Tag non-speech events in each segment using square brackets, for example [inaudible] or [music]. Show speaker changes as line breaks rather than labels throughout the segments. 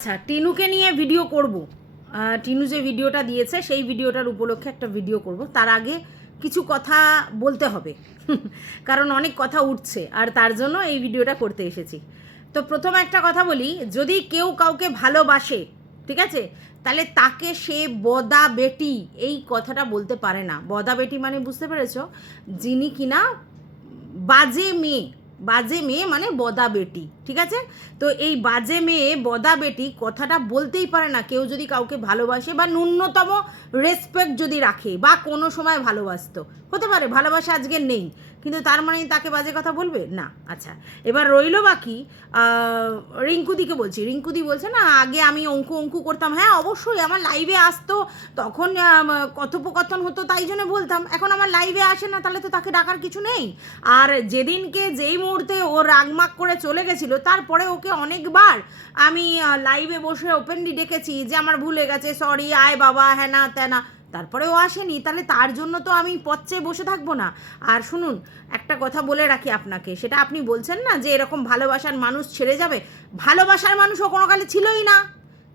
আচ্ছা টিনুকে নিয়ে ভিডিও করব। টিনু যে ভিডিওটা দিয়েছে, সেই ভিডিওটার উপলক্ষে একটা ভিডিও করব। তার আগে কিছু কথা বলতে হবে। [laughs] কারণ অনেক কথা উঠছে, আর তার জন্য এই ভিডিওটা করতে এসেছি। তো প্রথম একটা কথা বলি, যদি কেউ কাউকে ভালোবাসে, ঠিক আছে? তাহলে তাকে সে বদা বেটি, এই কথাটা বলতে পারে না। বদা বেটি মানে বুঝতে পেরেছ, যিনি কিনা বাজে মেয়ে। বাজে মেয়ে মানে বদা বেটি, ঠিক আছে? তো এই বাজে মেয়ে, বদা বেটি কথাটা বলতেই পারে না। কেউ যদি কাউকে ভালোবাসে বা ন্যূনতম রেসপেক্ট যদি রাখে বা কোনো সময় ভালোবাসতো। হতে পারে, ভালোবাসা আজকে নেই। কিন্তু তার মানে তাকে বাজে কথা বলবে? না। আচ্ছা এবার রইল বাকি রিঙ্কুদিকে বলছি। রিঙ্কুদি বলছে, না, আগে আমি অঙ্কু অঙ্কু করতাম। হ্যাঁ অবশ্যই, আমার লাইভে আসতো। তখন কথোপকথন হতো, তাই জন্য বলতাম। এখন আমার লাইভে আসে না, তাহলে তো তাকে ডাকার কিছু নেই। আর যেদিনকে যেই মুহূর্তে ও রাগমাগ করে চলে গেছিল, তারপরে ওকে অনেকবার আমি লাইভে বসে ওপেনলি ডেকেছি যে, আমার ভুলে গেছে সরি আয় বাবা হ্যানা ত্যানা। তারপরে ও আসেনি, তাহলে তার জন্য তো আমি পচ্চে বসে থাকব না। আর শুনুন, একটা কথা বলে রাখি আপনাকে, সেটা আপনি বলছেন না যে এরকম ভালোবাসার মানুষ ছেড়ে যাবে? ভালোবাসার মানুষও কোনো কালে ছিলই না।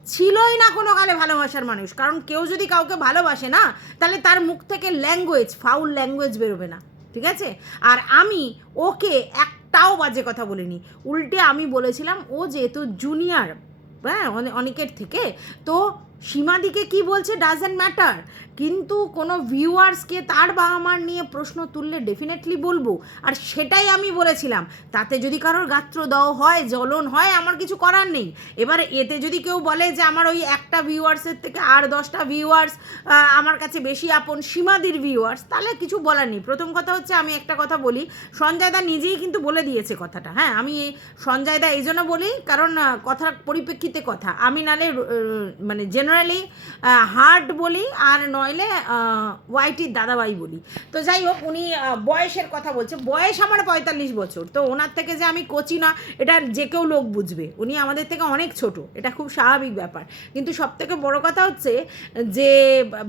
ছিলই না কোনো কালে ভালোবাসার মানুষ, কারণ কেউ যদি কাউকে ভালোবাসে না, তাহলে তার মুখ থেকে ল্যাঙ্গুয়েজ ফাউল ল্যাঙ্গুয়েজ বেরোবে না, ঠিক আছে? আর আমি ওকে একটাও বাজে কথা বলিনি। উল্টে আমি বলেছিলাম, ও যেহেতু জুনিয়র হ্যাঁ অনে- অনেকের থেকে, তো সীমাদিকে কি বলছে ডাজেন্ট ম্যাটার কিন্তু কোনো ভিউয়ার্সকে তার বাবা মার নিয়ে প্রশ্ন তুললে ডেফিনেটলি বলব। আর সেটাই আমি বলেছিলাম, তাতে যদি কারোর গাত্রদাহ হয়, জ্বলন হয়, আমার কিছু করার নেই। এবার এতে যদি কেউ বলে যে আমার ওই একটা ভিউয়ার্সের থেকে আর দশটা ভিউয়ার্স আমার কাছে বেশি আপন সীমাদির ভিউয়ার্স তাহলে কিছু বলার নেই। প্রথম কথা হচ্ছে আমি একটা কথা বলি, সঞ্জয় দা নিজেই কিন্তু বলে দিয়েছে কথাটা। হ্যাঁ আমি সঞ্জয় দা এই জন্য বলি, কারণ কথার পরিপ্রেক্ষিতে কথা। আমি নালে মানে জেনারেলি হার্ট বলি আর নইলে ওয়াইটির দাদাবাই বলি। তো যাই হোক, উনি বয়সের কথা বলছে। বয়স আমার পঁয়তাল্লিশ বছর। তো ওনার থেকে যে আমি কচি না, এটা যে কেউ লোক বুঝবে। উনি আমাদের থেকে অনেক ছোট। এটা খুব স্বাভাবিক ব্যাপার। কিন্তু সবথেকে বড় কথা হচ্ছে যে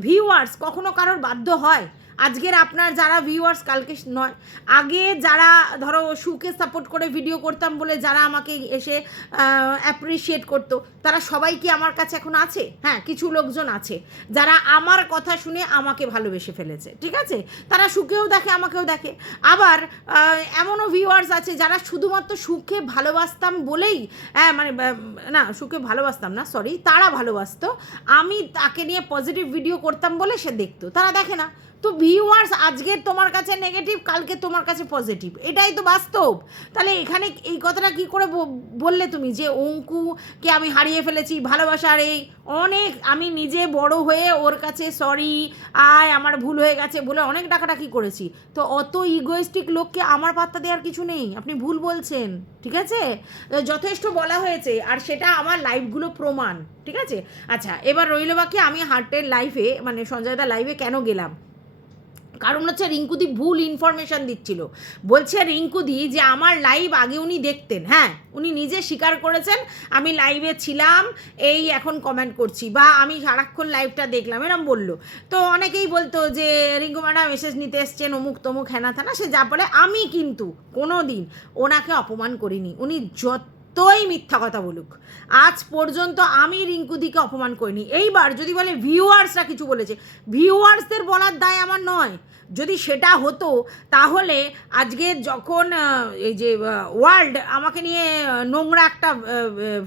ভিউয়ার্স কখনো কারোর বাধ্য হয়। আজকের আপনার যারা ভিউয়ার্স কালকে নয়, আগে যারা ধরো সুকে সাপোর্ট করে ভিডিও করতাম বলে যারা আমাকে এসে অ্যাপ্রিসিয়েট করতো, তারা সবাই কি আমার কাছে এখন আছে? হ্যাঁ কিছু লোকজন আছে, যারা আমার কথা শুনে আমাকে ভালোবেসে ফেলেছে, ঠিক আছে? তারা সুখেও দেখে, আমাকেও দেখে। আবার এমনও ভিউয়ার্স আছে যারা শুধুমাত্র সুখে ভালোবাসতাম বলেই হ্যাঁ মানে না, সুখে ভালোবাসতাম না সরি তারা ভালোবাসতো। আমি তাকে নিয়ে পজিটিভ ভিডিও করতাম বলে সে দেখতো। তারা দেখে না। তো ভিউয়ার্স আজকে তোমার কাছে নেগেটিভ কালকে তোমার কাছে পজিটিভ এটাই তো বাস্তব। তাহলে এখানে এই কথাটা কি করে বললে তুমি? যে অঙ্কুকে আমি হারিয়ে ফেলেছি, ভালোবাসার এই অনেক, আমি নিজে বড় হয়ে ওর কাছে সরি আয়, আমার ভুল হয়ে গেছে বলে অনেক ডাকাডাকি করেছি। তো অত ইগোয়েস্টিক লোককে আমার পাত্তা দেওয়ার কিছু নেই। আপনি ভুল বলছেন, ঠিক আছে? যথেষ্ট বলা হয়েছে, আর সেটা আমার লাইফগুলো প্রমাণ, ঠিক আছে? আচ্ছা এবার রইল বাকি আমি হার্টের লাইফে মানে সঞ্জয়দা লাইভে কেন গেলাম? কারণ হচ্ছে রিঙ্কুদি ভুল ইনফরমেশন দিচ্ছিল। বলছে রিঙ্কুদি যে আমার লাইভ আগে উনি দেখতেন হ্যাঁ উনি নিজে স্বীকার করেছেন, আমি লাইভে ছিলাম, এই এখন কমেন্ট করছি বা আমি সারাক্ষণ লাইভটা দেখলাম, এরম বলল। তো অনেকেই বলতো যে, রিঙ্কু ম্যাডাম মেসেজ নিতে এসছেন, অমুক তমুক হেনা থানা সে যা বলে, আমি কিন্তু কোনো দিন ওনাকে অপমান করিনি। উনি যত যতই মিথ্যা কথা বলুক। আজ পর্যন্ত আমি রিঙ্কুদিকে অপমান করিনি। এইবার যদি বলে ভিউয়ার্সরা কিছু বলেছে ভিউয়ার্সদের বলার দায় আমার নয়। যদি সেটা হতো, তাহলে আজকে যখন এই যে ওয়ার্ল্ড আমাকে নিয়ে নোংরা একটা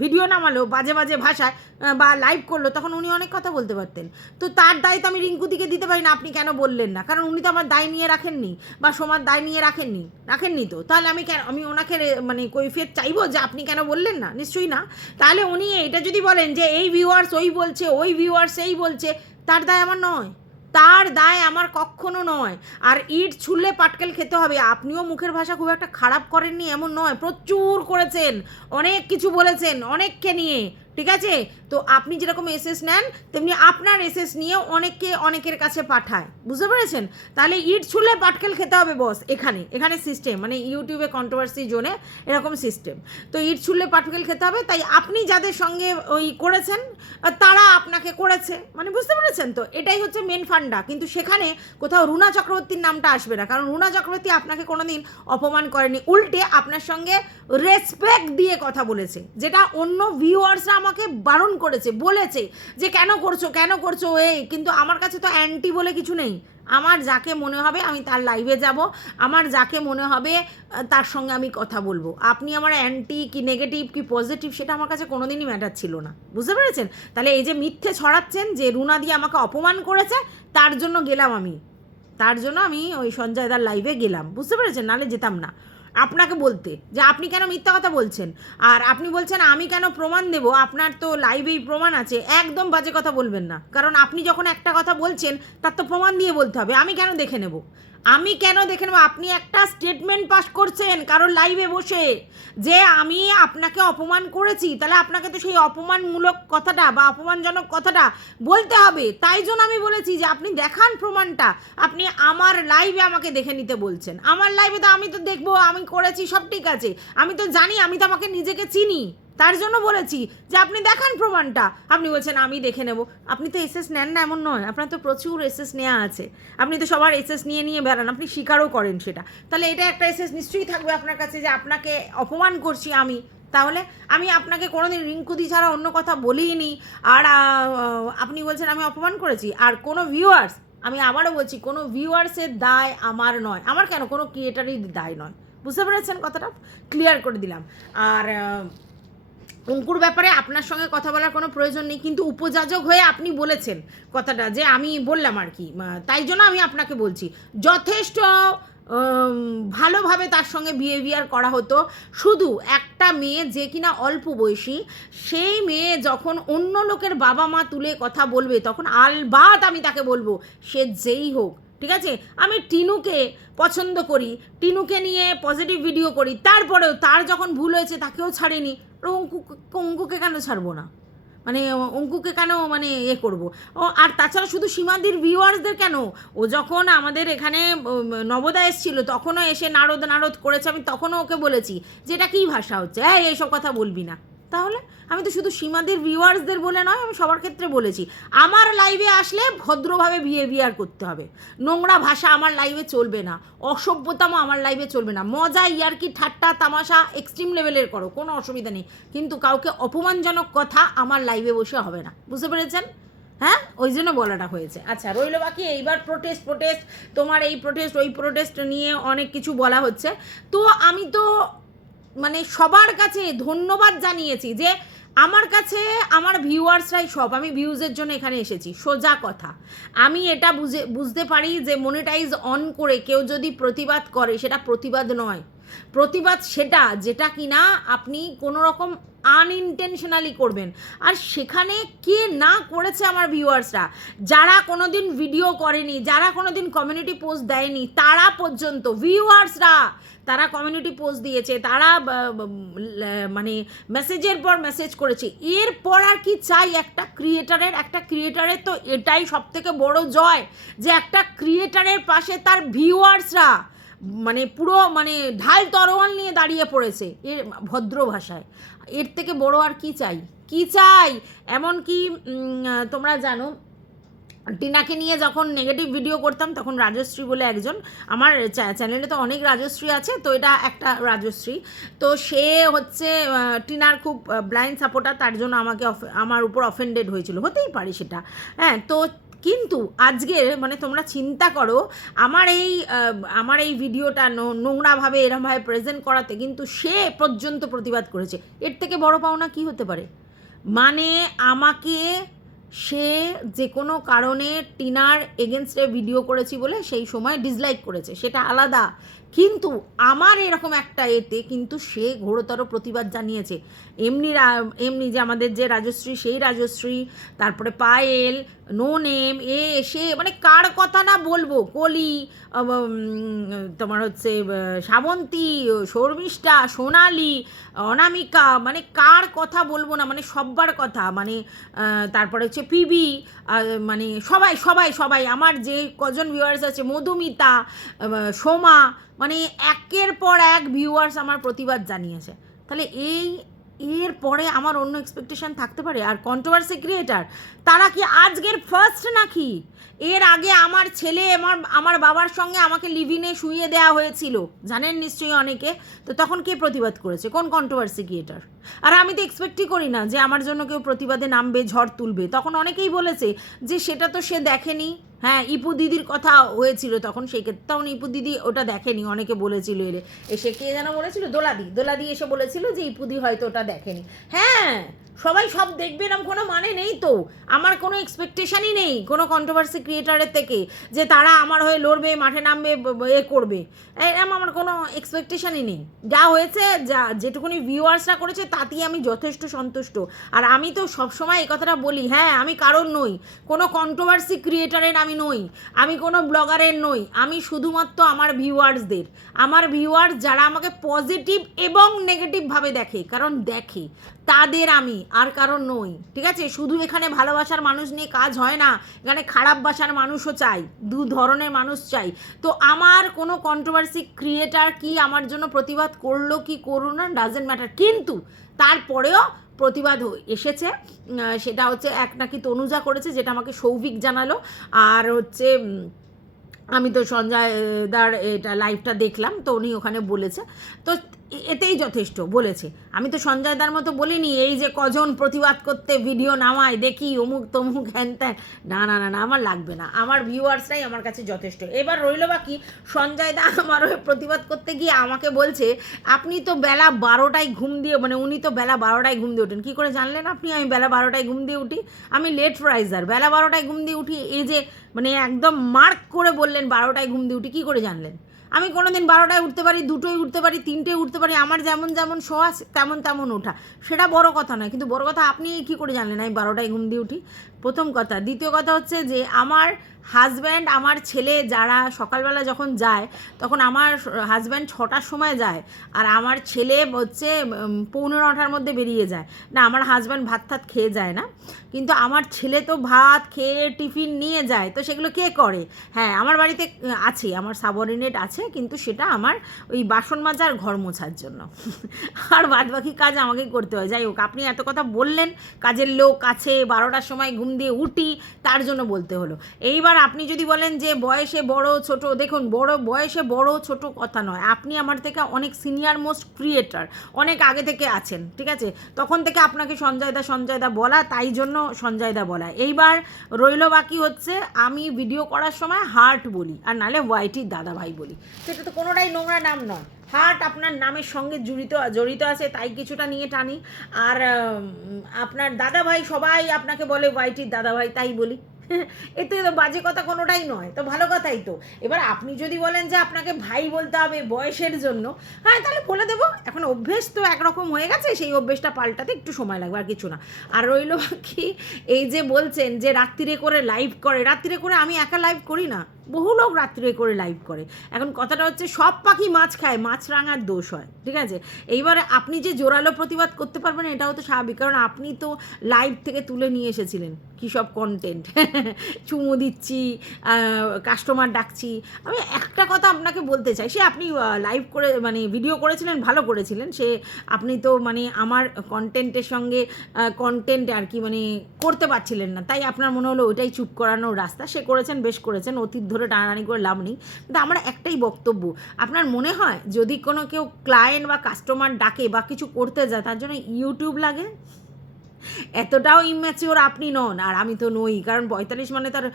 ভিডিও নামালো বাজে বাজে ভাষায় বা লাইভ করল, তখন উনি অনেক কথা বলতে পারতেন। তো তার দায় তো আমি রিঙ্কুদিকে দিতে পারি না, আপনি কেন বললেন না? কারণ উনি তো আমার দায় নিয়ে রাখেননি, বা সমার দায় নিয়ে রাখেননি রাখেননি তো। তাহলে আমি কেন, আমি ওনাকে মানে কৈফিয়ত চাইব যে আপনি কেন বললেন না? নিশ্চয়ই না। তাহলে উনি এটা যদি বলেন যে, এই ভিউয়ার্স ওই বলছে, ওই ভিউয়ার্স এই বলছে, তার দায় আমার নয়। তার দায় আমার কখনো নয়। আর ইট ছুললে পাটকেল খেতে হবে। আপনিও মুখের ভাষা খুব একটা খারাপ করেননি, এমন নয়। প্রচুর করেছেন। অনেক কিছু বলেছেন, অনেককে নিয়ে। ঠিক আছে? তো আপনি যেরকম এসএস নেন, তেমনি আপনার এসএস নিয়ে অনেককে অনেকের কাছে পাঠায়। বুঝতে পেরেছেন? তাহলে ইট ছুললে পাটকেল খেতে হবে বস এখানে। এখানে সিস্টেম মানে ইউটিউবে কন্ট্রোভার্সি জোনে এরকম সিস্টেম তো ইট ছুললে পাটকেল খেতে হবে, তাই আপনি যাদের সঙ্গে ওই করেছেন তারা আপনাকে করেছে। মানে বুঝতে পেরেছেন তো? এটাই হচ্ছে মেন ফান্ডা কিন্তু সেখানে কোথাও রুনা চক্রবর্তীর নামটা আসবে না। কারণ রুনা চক্রবর্তী আপনাকে কোনোদিন অপমান করেনি। উল্টে আপনার সঙ্গে রেসপেক্ট দিয়ে কথা বলেছে। যেটা অন্য ভিউয়ার্সরা আমাকে বারণ করেছে, বলেছে যে কেন করছ কেন করছ এই কিন্তু আমার কাছে তো অ্যান্টি বলে কিছু নেই। আমার যাকে মনে হবে আমি তার লাইভে যাব। আমার যাকে মনে হবে তার সঙ্গে আমি কথা বলব। আপনি আমার অ্যান্টি কি নেগেটিভ কি পজিটিভ সেটা আমার কাছে কোনোদিনই ম্যাটার ছিল না। বুঝতে পেরেছেন? তাহলে এই যে মিথ্যে ছড়াচ্ছেন, যে রুনা দিয়ে আমাকে অপমান করেছে, তার জন্য গেলাম আমি। তার জন্য আমি ওই সঞ্জয় দার লাইভে গেলাম। বুঝতে পেরেছেন? নাহলে যেতাম না। আপনাকে বলতে যে আপনি কেন মিথ্যা কথা বলছেন? আর আপনি বলছেন, আমি কেন প্রমাণ দেব? আপনার তো লাইভেই প্রমাণ আছে। একদম বাজে কথা বলবেন না। কারণ আপনি যখন একটা কথা বলছেন, তার তো প্রমাণ দিয়ে বলতে হবে। আমি কেন দেখে নেব? আমি কেন দেখে নেব? আপনি একটা স্টেটমেন্ট পাস করছেন কারণ লাইভে বসে। যে আমি আপনাকে অপমান করেছি, তাহলে আপনাকে তো সেই অপমানমূলক কথাটা বা অপমানজনক কথাটা বলতে হবে। তাই জন্য আমি বলেছি যে আপনি দেখান প্রমাণটা। আপনি আমার লাইভে আমাকে দেখে নিতে বলছেন। আমার লাইভে তো আমি তো দেখব, আমি করেছি, সব ঠিক আছে। আমি তো জানি, আমি তো আমাকে নিজেকে চিনি। তার জন্য বলেছি যে আপনি দেখান প্রমাণটা। আপনি বলছেন, আমি দেখে নেব। আপনি তো এসএস নেন না, এমন নয়। আপনার তো প্রচুর এসএস নেওয়া আছে। আপনি তো সবার এসএস নিয়ে নিয়ে বেড়ান, আপনি স্বীকারও করেন সেটা। তাহলে এটা একটা এসএস নিশ্চয়ই থাকবে আপনার কাছে যে আপনাকে অপমান করছি আমি। তাহলে আমি আপনাকে কোনোদিন রিঙ্কুদি ছাড়া অন্য কথা বলিনি। আর আপনি বলছেন, আমি অপমান করেছি। আর কোনো ভিউয়ার্স আমি আবারও বলছি, কোনো ভিউয়ার্সের দায় আমার নয়। আমার কেন? কোনো ক্রিয়েটারই দায় নয়। বুঝতে পেরেছেন কথাটা? ক্লিয়ার করে দিলাম। আর অঙ্কুর ব্যাপারে আপনার সঙ্গে কথা বলার কোনো প্রয়োজন নেই, কিন্তু উপযাজক হয়ে আপনি বলেছেন কথাটা যে আমি বললাম আর কি। তাই জন্য আমি আপনাকে বলছি, যথেষ্ট ভালোভাবে তার সঙ্গে বিহেভিয়ার করা হতো। শুধু একটা মেয়ে যে কিনা অল্প বয়সী, সেই মেয়ে যখন অন্য লোকের বাবা মা তুলে কথা বলবে, তখন আলবাত আমি তাকে বলব, সে যেই হোক ঠিক আছে? আমি টিনুকে পছন্দ করি। টিনুকে নিয়ে পজিটিভ ভিডিও করি। তারপরেও তার যখন ভুল হয়েছে তাকেও ছাড়েনি। অঙ্কু, অঙ্কুকে কেন ছাড়বো না? মানে অঙ্কুকে কেন মানে এ করব? ও, আর তাছাড়া শুধু সীমাদির ভিউয়ার্সদের কেন? ও যখন আমাদের এখানে নবদা এসেছিল, তখনও এসে নারদ নারদ করেছে। আমি তখনও ওকে বলেছি যে এটা কী ভাষা হচ্ছে? হ্যাঁ এইসব কথা বলবি না। তাহলে? আমি তো শুধু সীমাদের ভিউয়ার্সদের বলে নয়, আমি সবার ক্ষেত্রে বলেছি। আমার লাইভে আসলে ভদ্রভাবে বিহেভিয়ার করতে হবে। নোংরা ভাষা আমার লাইভে চলবে না। অসভ্যতামও আমার লাইভে চলবে না। মজা, ইয়ার্কি, ঠাট্টা, তামাশা এক্সট্রিম লেভেলের করো, কোনো অসুবিধা নেই। কিন্তু কাউকে অপমানজনক কথা আমার লাইভে বসে হবে না। বুঝতে পেরেছেন? হ্যাঁ? ওই জন্য বলাটা হয়েছে। আচ্ছা রইল বাকি। এইবার প্রোটেস্ট প্রোটেস্ট তোমার এই প্রোটেস্ট ওই প্রোটেস্ট নিয়ে অনেক কিছু বলা হচ্ছে। তো আমি তো মানে সবার কাছে ধন্যবাদ জানিয়েছি যে আমার কাছে, আমার ভিউয়ার্সরাই সব, আমি ভিউজের জন্য এখানে এসেছি, সোজা কথা। আমি এটা বুঝে, বুঝতে পারি যে মনিটাইজ অন করে কেউ যদি প্রতিবাদ করে, সেটা প্রতিবাদ নয়। প্রতিবাদ সেটা, যেটা কিনা আপনি কোনো রকম আনইনটেনশনালি করবেন। আর সেখানে কে না করেছে আমার ভিউয়ার্সরা যারা কোনো দিন ভিডিও করেনি, যারা কোনো দিন কমিউনিটি পোস্ট দেয়নি, তারা পর্যন্ত ভিউয়ার্সরা তারা কমিউনিটি পোস্ট দিয়েছে, তারা মানে মেসেজের পর মেসেজ করেছে। এরপর আর কি চাই একটা ক্রিয়েটারের একটা ক্রিয়েটারের তো এটাই সব থেকে বড় জয় যে একটা ক্রিয়েটারের পাশে তার ভিউয়ার্সরা মানে পুরো মানে ঢাল তরোয়াল নিয়ে দাঁড়িয়ে পড়েছে এর ভদ্র ভাষায়। এর থেকে বড় আর কি চাই? কি চাই? এমনকি উম, তোমরা জানো টিনাকে নিয়ে যখন নেগেটিভ ভিডিও করতাম তখন রাজশ্রী বলে একজন আমার চ্যানেলে তো অনেক রাজশ্রী আছে তো এটা একটা রাজশ্রী। তো সে হচ্ছে টিনার খুব ব্লাইন্ড সাপোর্টার তার জন্য আমাকে আমার উপর অফেন্ডেড হয়েছিল। হতেই পারে সেটা। হ্যাঁ তো কিন্তু আজকের মানে তোমরা চিন্তা করো, আমার এই আমার এই ভিডিওটা নোংরাভাবে, এরমভাবে প্রেজেন্ট করাতে কিন্তু সে পর্যন্ত প্রতিবাদ করেছে। এর থেকে বড় পাওনা কি হতে পারে? মানে আমাকে সে যে কোনো কারণে টিনার এগেনস্টে ভিডিও করেছি বলে সেই সময় ডিসলাইক করেছে। সেটা আলাদা। কিন্তু আমার এরকম একটা এতে কিন্তু সে ঘোরতর প্রতিবাদ জানিয়েছে। এমনি এমনি যে আমাদের যে রাজশ্রী, সেই রাজশ্রী, তারপরে পায়েল নো নেম এ, সে মানে কার কথা না বলব? কলি তোমার হচ্ছে শ্রাবন্তী শর্মিষ্ঠা, সোনালি, অনামিকা মানে কার কথা বলব না? মানে সব্বার কথা। মানে তারপরে হচ্ছে পিবি মানে সবাই সবাই সবাই। আমার যে কজন ভিউয়ার্স আছে, মধুমিতা সোমা মানে একের পর এক ভিউয়ার্স আমার প্রতিবাদ জানিয়েছে। তাহলে এই, এর পরে আমার অন্য এক্সপেকটেশন থাকতে পারে? আর কন্ট্রোভার্সি ক্রিয়েটার তারা কি আজকের ফার্স্ট নাকি? এর আগে আমার ছেলে, আমার আমার বাবার সঙ্গে আমাকে লিভিনে শুইয়ে দেওয়া হয়েছিল। জানেন নিশ্চয়ই অনেকে? তো তখন কে প্রতিবাদ করেছে? কোন কন্ট্রোভার্সি ক্রিয়েটার আর আমি তো এক্সপেক্টই করি না যে আমার জন্য কেউ প্রতিবাদে নামবে, ঝড় তুলবে। তখন অনেকেই বলেছে যে সেটা তো সে দেখেনি। হ্যাঁ ইপু দিদির কথা হয়েছিল তখন, সেই ক্ষেত্রে তখন ইপু দিদি ওটা দেখেনি, অনেকে বলেছিল এলে। এসে কে যেন বলেছিল? দোলাদি। দোলাদি এসে বলেছিল যে ইপুদি হয়তো ওটা দেখেনি। হ্যাঁ সবাই সব দেখবে এরকম কোনো মানে নেই তো। আমার কোনো এক্সপেকটেশনই নেই কোনো কন্ট্রোভার্সি ক্রিয়েটারের থেকে যে তারা আমার হয়ে লড়বে, মাঠে নামবে এ করবে। এরকম আমার কোনো এক্সপেকটেশনই নেই। যা হয়েছে, যা, যেটুকুনি ভিউয়ার্সরা করেছে, তাতেই আমি যথেষ্ট সন্তুষ্ট। আর আমি তো সবসময় এই কথাটা বলি হ্যাঁ আমি কারোর নই। কোনো কন্ট্রোভার্সি ক্রিয়েটারের আমি নই। আমি কোনো ব্লগারের নই। আমি শুধুমাত্র আমার ভিউয়ার্সদের আমার ভিউয়ার্স যারা আমাকে পজিটিভ এবং নেগেটিভভাবে দেখে, কারণ দেখে। তাদের আমি, আর কারণ নই, ঠিক আছে? শুধু এখানে ভালোবাসার মানুষ নিয়ে কাজ হয় না, এখানে খারাপ বাসার মানুষও চাই, দু ধরনের মানুষ চাই। তো আমার কোনো কন্ট্রোভার্সি ক্রিয়েটার কি আমার জন্য প্রতিবাদ করল কি করল না ডাজেন্ট ম্যাটার কিন্তু তারপরেও প্রতিবাদ এসেছে সেটা হচ্ছে এক নাকি তনুজা করেছে, যেটা আমাকে সৌভিক জানালো। আর হচ্ছে আমি তো সঞ্জয় দার এটা লাইভটা দেখলাম, তো উনি ওখানে বলেছে। তো এতেই যথেষ্ট, বলেছে। আমি তো সঞ্জয় দার মতো বলিনি, এই যে কজন প্রতিবাদ করতে ভিডিও নামায়, দেখি অমুক তমুক হ্যান ত্যান। না না না না, আমার লাগবে না। আমার ভিউয়ার্সরাই আমার কাছে যথেষ্ট। এবার রইল বাকি, সঞ্জয় দা আমার প্রতিবাদ করতে গিয়ে আমাকে বলছে, আপনি তো বেলা বারোটায় ঘুম দিয়ে মানে উনি তো বেলা বারোটায় ঘুম দিয়ে ওঠেন। কী করে জানলেন আপনি? আমি বেলা বারোটায় ঘুম দিয়ে উঠি। আমি লেট রাইজার, বেলা বারোটায় ঘুম দিয়ে উঠি। এই যে মানে একদম মার্ক করে বললেন, বারোটায় ঘুম দিয়ে উঠি। কী করে জানলেন? আমি কোনো দিন বারোটায় উঠতে পারি দুটোই উঠতে পারি, তিনটেয় উঠতে পারি, আমার যেমন যেমন শোয়া তেমন তেমন ওঠা। সেটা বড় কথা নয়, কিন্তু বড় কথা আপনি কী করে জানলেন আমি বারোটায় ঘুম দিয়ে উঠি? প্রথম কথা। দ্বিতীয় কথা হচ্ছে যে, আমার হাজব্যান্ড আমার ছেলে যারা সকালবেলা যখন যায়, তখন আমার হাজব্যান্ড ছটার সময় যায় আর আমার ছেলে হচ্ছে পৌনে নটার মধ্যে বেরিয়ে যায়। না, আমার হাজব্যান্ড ভাত টাত খেয়ে যায় না। কিন্তু আমার ছেলে তো ভাত খেয়ে টিফিন নিয়ে যায়। তো সেগুলো কে করে? হ্যাঁ আমার বাড়িতে আছে, আমার সাবঅর্ডিনেট আছে, কিন্তু সেটা আমার ওই বাসন মাজার ঘর মোছার জন্য। [laughs] আর বাদ বাকি কাজ আমাকে করতে হয়। যাই হোক, আপনি এত কথা বললেন, কাজের লোক আছে, বারোটার সময় ঘুম দিয়ে উঠি, তার জন্য বলতে হলো। এইবার আপনি যদি বলেন যে বয়সে বড়, ছোট, দেখুন, বড়, বয়সে বড়, ছোট কথা নয়। আপনি আমার থেকে অনেক সিনিয়র মোস্ট ক্রিয়েটার অনেক আগে থেকে আছেন, ঠিক আছে? তখন থেকে আপনাকে সঞ্জয়দা সঞ্জয়দা বলা, তাই জন্য সঞ্জয়দা বলা। এইবার রইল বাকি হচ্ছে, আমি ভিডিও করার সময় হার্ট বলি, আর নালে হোয়াইটির দাদা ভাই বলি। সেটা তো কোনোটাই নোংরা নাম নয়। হার্ট আপনার নামের সঙ্গে জড়িত জড়িত আছে, তাই কিছুটা নিয়ে টানি। আর আপনার দাদা ভাই সবাই আপনাকে বলে হোয়াইটির দাদা ভাই তাই বলি। [laughs] এতে তো বাজে কথা কোনোটাই নয়, তো ভালো কথাই তো। এবার আপনি যদি বলেন যে আপনাকে ভাই বলতে হবে বয়সের জন্য হ্যাঁ তাহলে বলে দেবো। এখন অভ্যেস তো একরকম হয়ে গেছে, সেই অভ্যেসটা পাল্টাতে একটু সময় লাগবে, আর কিছু না। আর রইল বাকি এই যে বলছেন যে রাত্রিরে করে লাইভ করে। রাত্রিরে করে আমি একা লাইভ করি না। বহু লোক রাত্রে করে লাইভ করে। এখন কথাটা হচ্ছে, সব পাখি মাছ খায়, মাছ রাঙার দোষ হয়, ঠিক আছে? এইবারে আপনি যে জোরালো প্রতিবাদ করতে পারবেন এটাও তো স্বাভাবিক। কারণ আপনি তো লাইভ থেকে তুলে নিয়ে এসেছিলেন, কী সব কন্টেন্ট [laughs] চুমু দিচ্ছি কাস্টমার ডাকছি। আমি একটা কথা আপনাকে বলতে চাই, সে আপনি লাইভ করে মানে ভিডিও করেছিলেন, ভালো করেছিলেন। সে আপনি তো মানে আমার কন্টেন্টের সঙ্গে কন্টেন্ট আর কি মানে করতে পারছিলেন না। তাই আপনার মনে হলো, ওইটাই চুপ করানোর রাস্তা। সে করেছেন, বেশ করেছেন অতীত ধরে টানাটানি করে লাভ নেই। কিন্তু আমার একটাই বক্তব্য, আপনার মনে হয় যদি কোনো কেউ ক্লায়েন্ট বা কাস্টমার ডাকে বা কিছু করতে যায়, তার জন্য ইউটিউব লাগে? এতটাও ইম্যাচিওর আপনি নন, আর আমি তো নই, কারণ পঁয়তাল্লিশ মানে তার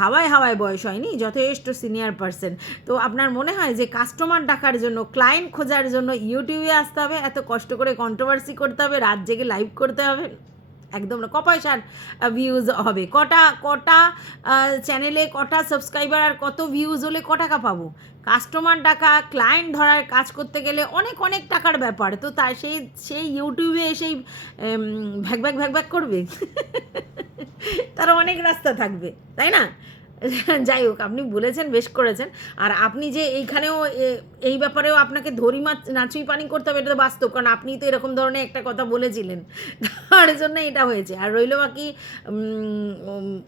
হাওয়ায় হাওয়ায় বয়স হয়নি, যথেষ্ট সিনিয়র পার্সন তো আপনার মনে হয় যে কাস্টমার ডাকার জন্য ক্লায়েন্ট খোঁজার জন্য ইউটিউবে আসতে হবে, এত কষ্ট করে কন্ট্রোভার্সি করতে হবে, রাত জেগে লাইভ করতে হবে? একদম না ক পয়সার ভিউজ হবে। কটা কটা চ্যানেলে কটা সাবস্ক্রাইবার আর কত ভিউজ হলে ক টাকা পাবো? কাস্টমার ডাকা ক্লায়েন্ট ধরার, কাজ করতে গেলে অনেক অনেক টাকার ব্যাপার। তো তার, সেই সেই ইউটিউবে সেই ভ্যাক ভ্যাক ভ্যাক ভ্যাক করবে। [laughs] তার অনেক রাস্তা থাকবে, তাই না? [laughs] যাই হোক, আপনি বলেছেন, বেশ করেছেন। আর আপনি যে এইখানেও এই ব্যাপারেও আপনাকে ধরি মাছ, নাচুই পানি করতে হবে, এটা তো বাস্তব, কারণ আপনি তো এরকম ধরনের একটা কথা বলেছিলেন। [laughs] তার জন্য এটা হয়েছে। আর রইল বাকি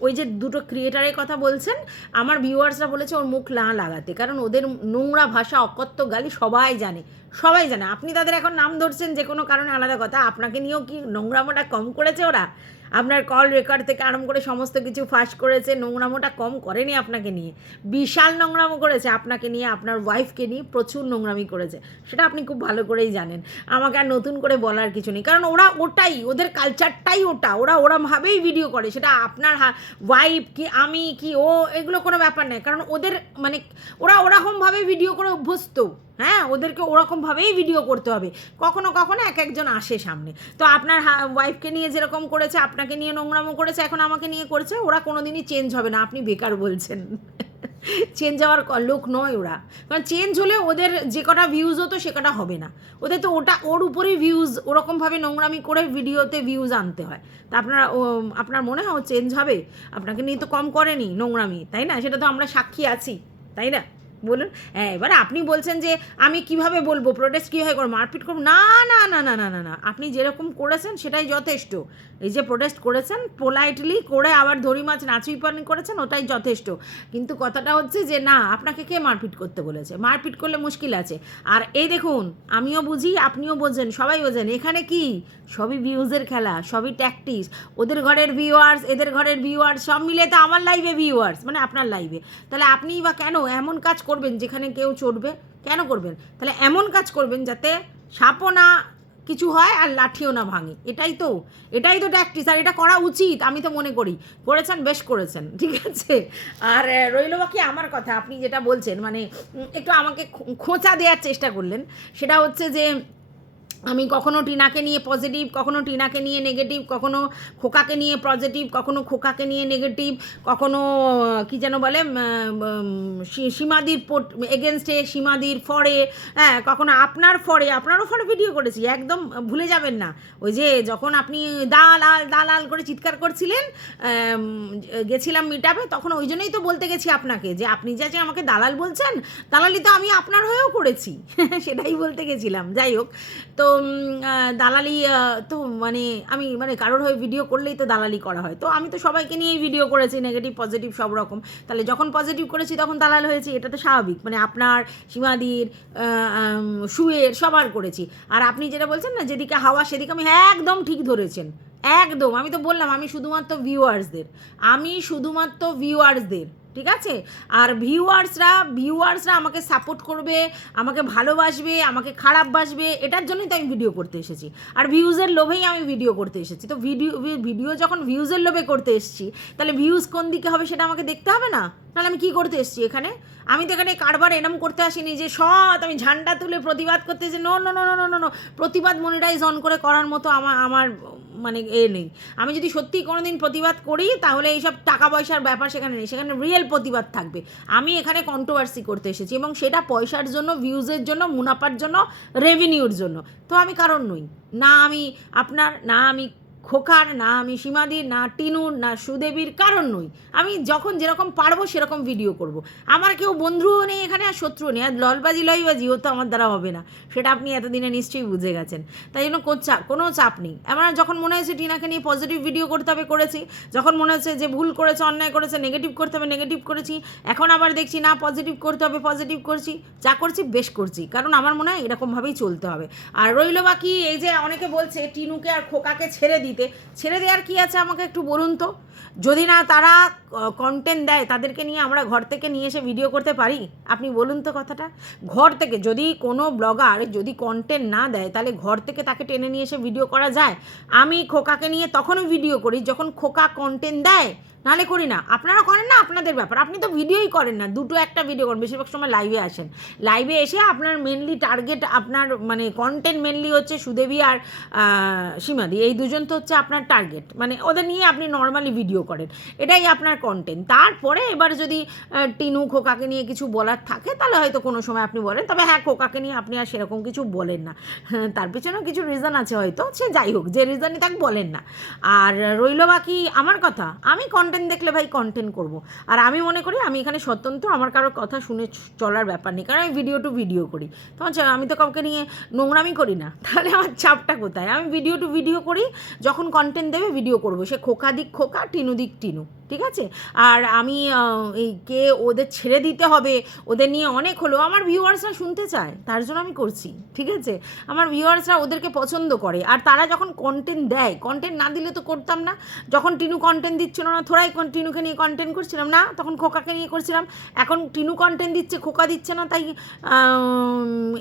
ওই যে দুটো ক্রিয়েটারের কথা বলছেন, আমার ভিউয়ার্সরা বলেছে ওর মুখ না লাগাতে, কারণ ওদের নোংরা ভাষা, অকথ্য গালি সবাই জানে সবাই জানে। আপনি তাদের এখন নাম ধরছেন যে কোনো কারণে আলাদা কথা, আপনাকে নিয়েও কি নোংরামোটা কম করেছে ওরা? আপনার কল রেকর্ড থেকে আরম্ভ করে সমস্ত কিছু ফাঁস করেছে, নোংরামোটা কম করেনি আপনাকে নিয়ে। বিশাল নোংরামো করেছে আপনাকে নিয়ে, আপনার ওয়াইফকে নিয়ে প্রচুর নোংরামি করেছে। সেটা আপনি খুব ভালো করেই জানেন। আমাকে আর নতুন করে বলার কিছু নেই। কারণ ওরা ওটাই, ওদের কালচারটাই ওটা। ওরা ওরমভাবেই ভিডিও করে। সেটা আপনার ওয়াইফ কি, আমি কি, ও, এগুলো কোনো ব্যাপার নেই কারণ ওদের মানে ওরা ওরকমভাবে ভিডিও করে অভ্যস্ত। হ্যাঁ ওদেরকে ওরকমভাবেই ভিডিও করতে হবে। কখনো কখনো এক একজন আসে সামনে। তো আপনার ওয়াইফকে নিয়ে যেরকম করেছে, আপনাকে নিয়ে নোংরামো করেছে, এখন আমাকে নিয়ে করেছে, ওরা কোনো দিনই চেঞ্জ হবে না, আপনি বেকার বলছেন। চেঞ্জ হওয়ার লোক নয় ওরা। কারণ চেঞ্জ হলে ওদের যে কটা ভিউজ হতো, সে কটা হবে না। ওদের তো ওটা, ওর উপরেই ভিউজ ওরকমভাবে নোংরামি করে ভিডিওতে ভিউজ আনতে হয়। তা আপনার আপনার মনে হয় ও চেঞ্জ হবে? আপনাকে নিয়ে তো কম করেনি নোংরামি, তাই না? সেটা তো আমরা সাক্ষী আছি, তাই না? বলুন। হ্যাঁ এবার আপনি বলছেন যে আমি কীভাবে বলব? প্রোটেস্ট কীভাবে করব? মারপিট করব? না না না না না না না। আপনি যেরকম করেছেন সেটাই যথেষ্ট। এই যে প্রোটেস্ট করেছেন পোলাইটলি করে আবার ধরি মাছ নাচুই পানি করেছেন, ওটাই যথেষ্ট। কিন্তু কথাটা হচ্ছে যে, না, আপনাকে কে মারপিট করতে বলেছে? মারপিট করলে মুশকিল আছে। আর এই দেখুন, আমিও বুঝি, আপনিও বোঝেন, সবাই বোঝেন, এখানে কি? সবই ভিউজের খেলা, সবই ট্যাকটিস ওদের ঘরের ভিউয়ার্স এদের ঘরের ভিউয়ার্স সব মিলে তো আমার লাইভে ভিউয়ার্স মানে আপনার লাইভে তাহলে আপনিই বা কেন এমন কাজ করবেন যেখানে কেউ চড়বে? কেন করবেন? তাহলে এমন কাজ করবেন যাতে সাপও না কিছু হয় আর লাঠিও না ভাঙে। এটাই তো এটাই তো প্র্যাকটিস আর এটা করা উচিত, আমি তো মনে করি। করেছেন, বেশ করেছেন, [laughs] ঠিক আছে? আর রইল বাকি আমার কথা, আপনি যেটা বলছেন মানে একটু আমাকে খোঁচা দেওয়ার চেষ্টা করলেন। সেটা হচ্ছে যে আমি কখনো টিনাকে নিয়ে পজিটিভ কখনো টিনাকে নিয়ে নেগেটিভ কখনো খোকাকে নিয়ে পজিটিভ কখনো খোকাকে নিয়ে নেগেটিভ কখনো কি যেন বলে সীমাদির এগেনস্টে সীমাদির ফরে হ্যাঁ কখনো আপনার ফরে, আপনারও ফরে ভিডিও করেছি, একদম ভুলে যাবেন না। ওই যে যখন আপনি দালাল দালাল করে চিৎকার করছিলেন গেছিলাম মিটাপে তখন ওই জন্যই তো বলতে গেছি আপনাকে যে, আপনি যা, যে আমাকে দালাল বলছেন, দালালি তো আমি আপনার হয়েও করেছি। [laughs] সেটাই বলতে গেছিলাম। যাই হোক, তো দালালি তো মানে আমি মানে কারোর হয়ে ভিডিও করলেই তো দালালি করা হয়। তো আমি তো সবাইকে নিয়েই ভিডিও করেছি নেগেটিভ পজিটিভ সব রকম। তাহলে যখন পজিটিভ করেছি, তখন দালাল হয়েছি, এটা তো স্বাভাবিক। মানে আপনার, সীমাদির সুয়ের, সবার করেছি। আর আপনি যেটা বলছেন না, যেদিকে হাওয়া, সেদিকে আমি একদম ঠিক ধরেছেন। একদম, আমি তো বললাম, আমি শুধুমাত্র ভিউয়ার্সদের আমি শুধুমাত্র ভিউয়ার্সদের ঠিক আছে? আর ভিউয়ার্সরা ভিউয়ার্সরা আমাকে সাপোর্ট করবে, আমাকে ভালোবাসবে, আমাকে খারাপ বাসবে, এটার জন্যই তো আমি ভিডিও করতে এসেছি। আর ভিউজের লোভেই আমি ভিডিও করতে এসেছি। তো ভিডিও ভিডিও যখন ভিউজের লোভে করতে এসেছি, তাহলে ভিউজ কোন দিকে হবে সেটা আমাকে দেখতে হবে না? তাহলে আমি কী করতে এসেছি এখানে? আমি তো এখানে কারবার এরম করতে আসিনি যে সৎ, আমি ঝান্ডা তুলে প্রতিবাদ করতে যে no no no no no no প্রতিবাদ মনিটাইজ অন করে করার মতো আমার আমার মানে এ নেই। আমি যদি সত্যি কোনো দিন প্রতিবাদ করি, তাহলে এইসব টাকা পয়সার ব্যাপার সেখানে নেই। সেখানে রিয়েল প্রতিবাদ থাকবে। আমি এখানে কন্ট্রোভার্সি করতে এসেছি এবং সেটা পয়সার জন্য ভিউজের জন্য, মুনাফার জন্য রেভিনিউর জন্য। তো আমি কারণ নই। না আমি আপনার, না আমি খোকার না, আমি সীমাদির না, টিনুর না, সুদেবীর কারণ নই। আমি যখন যেরকম পারব সেরকম ভিডিও করব। আমার কেউ বন্ধুও নেই এখানে আর শত্রুও নেই। আর ললবাজি লইবাজি ও তো আমার দ্বারা হবে না। সেটা আপনি এতদিনে নিশ্চয়ই বুঝে গেছেন। তাই জন্য কোনো চাপ নেই। আমার যখন মনে হয়েছে টিনাকে নিয়ে পজিটিভ ভিডিও করতে হবে, করেছি। যখন মনে হচ্ছে যে ভুল করেছে, অন্যায় করেছে নেগেটিভ করতে হবে নেগেটিভ করেছি। এখন আবার দেখছি না পজিটিভ করতে হবে পজিটিভ করছি। যা করছি, বেশ করছি। কারণ আমার মনে হয় এরকমভাবেই চলতে হবে। আর রইল বাকি এই যে অনেকে বলছে, টিনুকে আর খোকাকে ছেড়ে দিতে। ছেড়ে দেওয়ার কি আছে আমাকে একটু বলুন তো? যদি না তারা কন্টেন্ট দেয়, তাদেরকে নিয়ে আমরা ঘর থেকে নিয়ে এসে ভিডিও করতে পারি? আপনি বলুন তো কথাটা। ঘর থেকে যদি কোনো ব্লগার যদি কন্টেন্ট না দেয়, তাহলে ঘর থেকে তাকে টেনে নিয়ে এসে ভিডিও করা যায়? আমি খোকাকে নিয়ে তখনও ভিডিও করি, যখন খোকা কন্টেন্ট দেয় নাহলে করি না। আপনারা করেন না, আপনাদের ব্যাপার। আপনি তো ভিডিওই করেন না, দুটো একটা ভিডিও করেন, বেশিরভাগ সময় লাইভে আসেন। লাইভে এসে আপনার মেনলি টার্গেট আপনার মানে কন্টেন্ট মেনলি হচ্ছে সুদেবী আর সীমাদি। এই দুজন তো হচ্ছে আপনার টার্গেট মানে ওদের নিয়ে আপনি নর্মালি ভিডিও করেন। এটাই আপনার কন্টেন্ট তারপরে এবার যদি টিনু খোকাকে নিয়ে কিছু বলার থাকে, তাহলে হয়তো কোনো সময় আপনি বলেন। তবে হ্যাঁ খোকাকে নিয়ে আপনি আর সেরকম কিছু বলেন না। [laughs] তার পেছনেও কিছু রিজন আছে হয়তো। সে যাই হোক, যে রিজনই তাকে বলেন না। আর রইল বাকি আমার কথা। আমি কন্টেন্ট কন্টেন্ট দেখলে ভাই কন্টেন্ট করব। আর আমি মনে করি আমি এখানে স্বতন্ত্র, আমার কারোর কথা শুনে চলার ব্যাপার নেই। কারণ আমি ভিডিও টু ভিডিও করি। তখন আমি তো কাউকে নিয়ে নোংরামি করি না। [laughs] তাহলে আমার চাপটা কোথায়? আমি ভিডিও টু ভিডিও করি, যখন কন্টেন্ট দেবে ভিডিও করব। সে খোকা দিক খোকা, টিনু দিক টিনু। ঠিক আছে? আর আমি এই কে ওদের ছেড়ে দিতে হবে, ওদের নিয়ে অনেক হলো, আমার ভিউয়ার্সরা শুনতে চায়, তার জন্য আমি করছি, ঠিক আছে? আমার ভিউয়ার্সরা ওদেরকে পছন্দ করে, আর তারা যখন কন্টেন্ট দেয় কন্টেন্ট না দিলে তো করতাম না। যখন টিনু কন্টেন্ট দিচ্ছিল না, থোড়াই টিনুকে নিয়ে কন্টেন্ট করছিলাম না, তখন খোকাকে নিয়ে করছিলাম। এখন টিনু কন্টেন্ট দিচ্ছে, খোকা দিচ্ছে না, তাই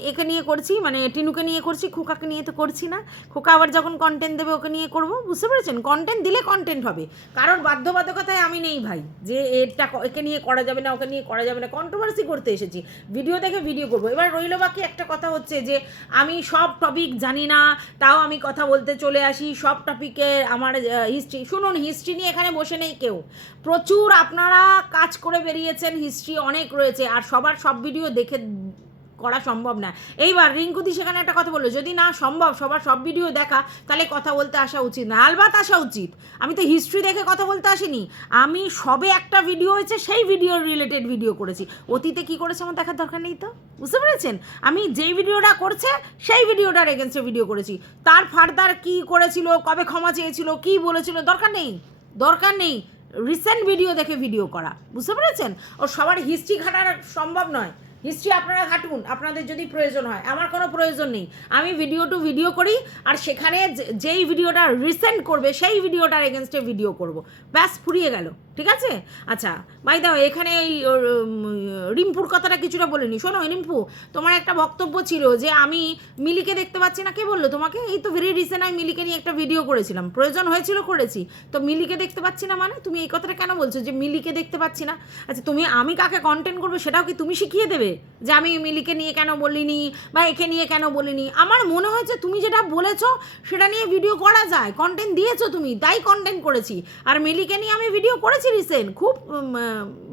একে নিয়ে করছি মানে টিনুকে নিয়ে করছি, খোকাকে নিয়ে তো করছি না। খোকা আবার যখন কন্টেন্ট দেবে, ওকে নিয়ে করব, বুঝতে পেরেছেন? কন্টেন্ট দিলে কন্টেন্ট হবে। কারোর বাধ্যবাধকতায় আমি নেই ভাই, যে এটা একে নিয়ে করা যাবে না, ওকে নিয়ে করা যাবে না কন্ট্রোভার্সি করতে এসেছি। ভিডিও দেখে ভিডিও করব। এবার রইল বাকি একটা কথা হচ্ছে যে, আমি সব টপিক জানি না, তাও আমি কথা বলতে চলে আসি। সব টপিকে আমার হিস্ট্রি শুনুন হিস্ট্রি নিয়ে এখানে বসে নেই কেউ। প্রচুর আপনারা কাজ করে বেরিয়েছেন হিস্ট্রি অনেক রয়েছে, আর সবার সব ভিডিও দেখে করা সম্ভব না। এইবার রিঙ্কুদি সেখানে একটা কথা বলল, যদি না সম্ভব সবার সব ভিডিও দেখা, তাহলে কথা বলতে আসা উচিত না। আলবাত আসা উচিত। আমি তো হিস্ট্রি দেখে কথা বলতে আসিনি। আমি সবে একটা ভিডিও হয়েছে, সেই ভিডিও রিলেটেড ভিডিও করেছি। অতীতে কি করেছে আমার দেখার দরকার নেই তো? বুঝতে পেরেছেন? আমি যেই ভিডিওটা করছে, সেই ভিডিওটার এগেনস্টে ভিডিও করেছি। তার ফার্দার কি করেছিল, কবে ক্ষমা চেয়েছিল, কি বলেছিল, দরকার নেই। দরকার নেই রিসেন্ট ভিডিও দেখে ভিডিও করা। বুঝতে পেরেছেন? ও সবার হিস্ট্রি ঘাটার সম্ভব নয়। হিস্ট্রি আপনারা ঘাটুন, আপনাদের যদি প্রয়োজন হয়। আমার কোনো প্রয়োজন নেই। আমি ভিডিও টু ভিডিও করি, আর সেখানে যেই ভিডিওটা রিসেন্ট করবে, সেই ভিডিওটার এগেনস্টে ভিডিও করব। ব্যাস, ফুরিয়ে গেল। ঠিক আছে? আচ্ছা ভাই দাও এখানে এই রিম্পুর কথাটা কিছুটা বলিনি শোনো, রিম্পু, তোমার একটা বক্তব্য ছিল যে আমি মিলিকে দেখতে পাচ্ছি না। কে বলল তোমাকে? এই তো ভেরি রিসেন্ট আমি মিলিকে নিয়ে একটা ভিডিও করেছিলাম। প্রয়োজন হয়েছিল করেছি। তো মিলিকে দেখতে পাচ্ছি না মানে? তুমি এই কথাটা কেন বলছো যে মিলিকে দেখতে পাচ্ছি না? আচ্ছা তুমি, আমি কাকে কন্টেন্ট করব সেটাও কি তুমি শিখিয়ে দেবে? যে আমি মিলিকে নিয়ে কেন বলিনি বা একে নিয়ে কেন বলিনি? আমার মনে হয়েছে তুমি যেটা বলেছ সেটা নিয়ে ভিডিও করা যায়। কন্টেন্ট দিয়েছ তুমি, তাই কন্টেন্ট করেছি। আর মিলিকে নিয়ে আমি ভিডিও করেছি রিসেন্ট খুব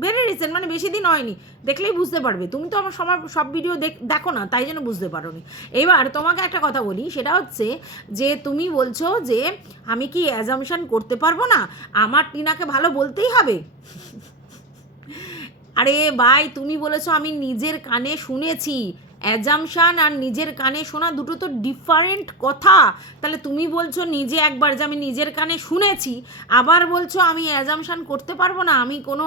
ভেরি রিসেন্ট মানে বেশি দিন হয়নি। দেখলেই বুঝতে পারবে। তুমি তো আমার সবার, সব ভিডিও দেখো না, তাই জন্য বুঝতে পারো নি এবার তোমাকে একটা কথা বলি, সেটা হচ্ছে যে তুমি বলছো যে আমি কি অ্যাজামশন করতে পারব না? আমার টিনাকে ভালো বলতেই হবে? আরে ভাই, তুমি বলেছ আমি নিজের কানে শুনেছি। অ্যাজামশান আর নিজের কানে শোনা দুটো তো ডিফারেন্ট কথা। তাহলে তুমি বলছো নিজে একবার যে আমি নিজের কানে শুনেছি, আবার বলছো আমি অ্যাজামশান করতে পারব না, আমি কোনো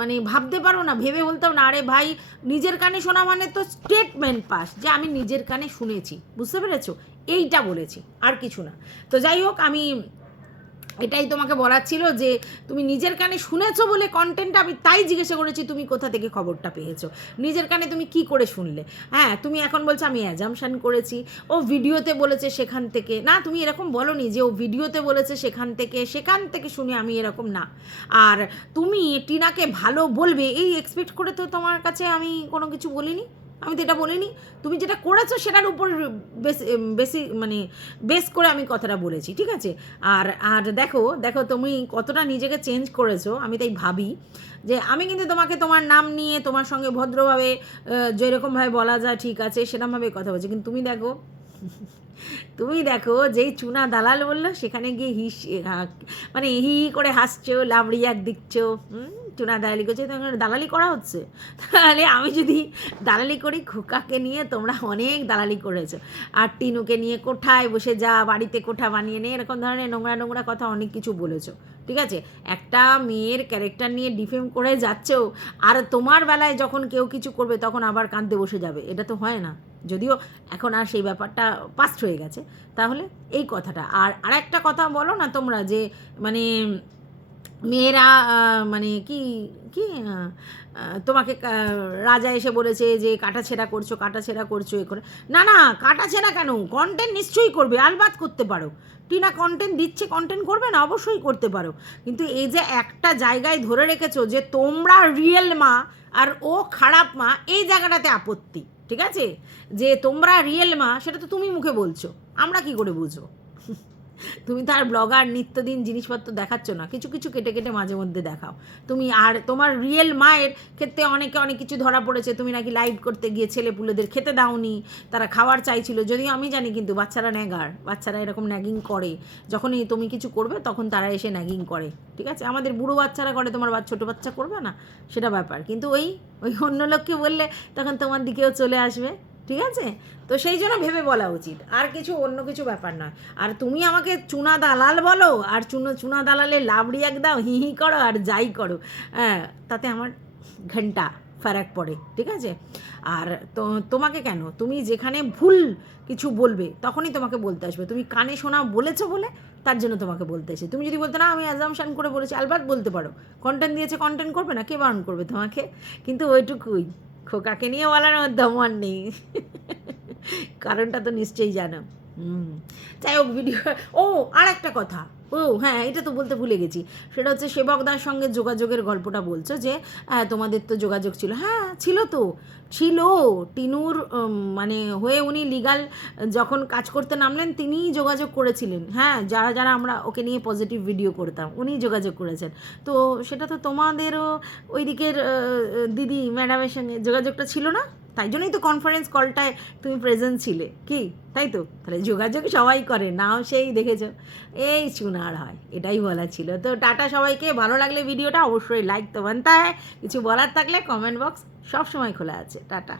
মানে ভাবতে পারব না, ভেবে বলতে পারব না। আরে ভাই, নিজের কানে শোনা মানে তো স্টেটমেন্ট পাস যে আমি নিজের কানে শুনেছি, বুঝতে পেরেছ? এইটা বলেছি, আর কিছু না। তো যাই হোক, আমি এটাই তোমাকে বলার ছিল যে তুমি নিজের কানে শুনেছো বলে কন্টেন্ট আমি তাই জিজ্ঞাসা করেছি, তুমি কোথা থেকে খবরটা পেয়েছ? নিজের কানে তুমি কি করে শুনলে? হ্যাঁ তুমি এখন বলছো, আমি অ্যাজামশান করেছি। ও ভিডিওতে বলেছে সেখান থেকে। না, তুমি এরকম বলনি যে ও ভিডিওতে বলেছে সেখান থেকে সেখান থেকে শুনে আমি এরকম না। আর তুমি টিনাকে ভালো বলবে, এই এক্সপেক্ট করে তো তোমার কাছে আমি কোনো কিছু বলিনি? আমি তো এটা বলিনি। তুমি যেটা করেছ সেটার উপর বেশি বেশি মানে বেস করে আমি কথাটা বলেছি ঠিক আছে? আর আর দেখো দেখো তুমি কতটা নিজেকে চেঞ্জ করেছ আমি তাই ভাবি যে আমি কিন্তু তোমাকে তোমার নাম নিয়ে তোমার সঙ্গে ভদ্রভাবে যেরকমভাবে বলা যায় ঠিক আছে সেরকমভাবে কথা বলছি। কিন্তু তুমি দেখো তুমি দেখো যেই চুনা দালাল বলল সেখানে গিয়ে হিস মানে হি করে হাসছো লাভড়িয়াক দিচ্ছ হুম, চুনা দালালি করছে তো এখানে দালালি করা হচ্ছে। তাহলে আমি যদি দালালি করি, খোকাকে নিয়ে তোমরা অনেক দালালি করেছ। আর টিনুকে নিয়ে কোঠায় বসে যা, বাড়িতে কোঠা বানিয়ে নে, এরকম ধরনের নোংরা নোংরা কথা অনেক কিছু বলেছ। ঠিক আছে? একটা মেয়ের ক্যারেক্টার নিয়ে ডিফেম করে যাচ্ছেও, আর তোমার বেলায় যখন কেউ কিছু করবে, তখন আবার কাঁদতে বসে যাবে। এটা তো হয় না। যদিও এখন আর সেই ব্যাপারটা পাস্ট হয়ে গেছে। তাহলে এই কথাটা। আর আরেকটা কথা বলো না তোমরা যে মানে মেয়েরা মানে কি কি তোমাকে রাজা এসে বলেছে যে কাটাছেঁড়া করছ কাটাছেঁড়া করছ এ করে। না না, কাটাছেঁড়া কেন? কন্টেন্ট নিশ্চয়ই করবে আলবাদ করতে পারো। টিনা কন্টেন্ট দিচ্ছে কন্টেন্ট করবে না? অবশ্যই করতে পারো। কিন্তু এই যে একটা জায়গায় ধরে রেখেছো যে তোমরা রিয়েল মা আর ও খারাপ মা, এই জায়গাটাতে আপত্তি, ঠিক আছে? যে তোমরা রিয়েল মা, সেটা তো তুমি মুখে বলছো। আমরা কি করে বুঝব? তুমি তো আর ব্লগার, নিত্যদিন জিনিসপত্র দেখাচ্ছ না। কিছু কিছু কেটে কেটে মাঝে মধ্যে দেখাও। তুমি আর তোমার রিয়েল মায়ের ক্ষেত্রে অনেকে অনেক কিছু ধরা পড়েছে। তুমি নাকি লাইভ করতে গিয়ে ছেলে পুলেদের খেতে দাওনি, তারা খাওয়ার চাইছিল। যদিও আমি জানি কিন্তু বাচ্চারা ন্যাগার, বাচ্চারা এরকম ন্যাগিং করে। যখনই তুমি কিছু করবে, তখন তারা এসে ন্যাগিং করে। ঠিক আছে? আমাদের বুড়ো বাচ্চারা করে, তোমার বা ছোটো বাচ্চা করবে না? সেটা ব্যাপার। কিন্তু ওই ওই অন্য লোককে বললে তখন তোমার দিকেও চলে আসবে। ঠিক আছে? তো সেই জন্য ভেবে বলা উচিত। আর কিছু অন্য কিছু ব্যাপার নয়। আর তুমি আমাকে চুনা দালাল বলো, আর চুনো, চুনা দালালে লাবড়ি এক দাও হি হি করো আর যাই করো। হ্যাঁ তাতে আমার ঘণ্টা ফারাক পড়ে, ঠিক আছে? আর তো, তোমাকে কেন? তুমি যেখানে ভুল কিছু বলবে, তখনই তোমাকে বলতে আসবে। তুমি কানে শোনা বলেছ বলে, তার জন্য তোমাকে বলতে এসে তুমি যদি বলতে না, আমি অ্যাজামশান করে বলেছি। আলবাত বলতে পারো। কন্টেন্ট দিয়েছে কন্টেন্ট করবে না, কে বারণ করবে তোমাকে? কিন্তু ওইটুকুই। খোকাকে নিয়ে বলানোর দমন নেই। কারণটা তো নিশ্চয়ই জানো। হুম। যাই হোক ভিডিও ও আর একটা কথা। ও হ্যাঁ এটা তো বলতে ভুলে গেছি। সেটা হচ্ছে সেবকদার সঙ্গে যোগাযোগের গল্পটা বলছো যে হ্যাঁ তোমাদের তো যোগাযোগ ছিল। হ্যাঁ ছিল তো। ছিল। টিনুর মানে হয়ে উনি লিগাল যখন কাজ করতে নামলেন, তিনিই যোগাযোগ করেছিলেন। হ্যাঁ যারা যারা আমরা ওকে নিয়ে পজিটিভ ভিডিও করতাম, উনিই যোগাযোগ করেছেন। তো সেটা তো তোমাদেরও ওই দিকের দিদি ম্যাডামের সঙ্গে যোগাযোগটা ছিল না? তাই জন্যই তো কনফারেন্স কলটায় তুমি প্রেজেন্ট ছিলে। কি? তাই তো? তাহলে যোগাযোগ সবাই করে, নাও সেই দেখেছ। এই চুনার হয়, এটাই বলা ছিল। তো টাটা সবাইকে, ভালো লাগলে ভিডিওটা অবশ্যই লাইক তো বানতে কিছু বলার থাকলে কমেন্ট বক্স সবসময় খোলা আছে। টাটা।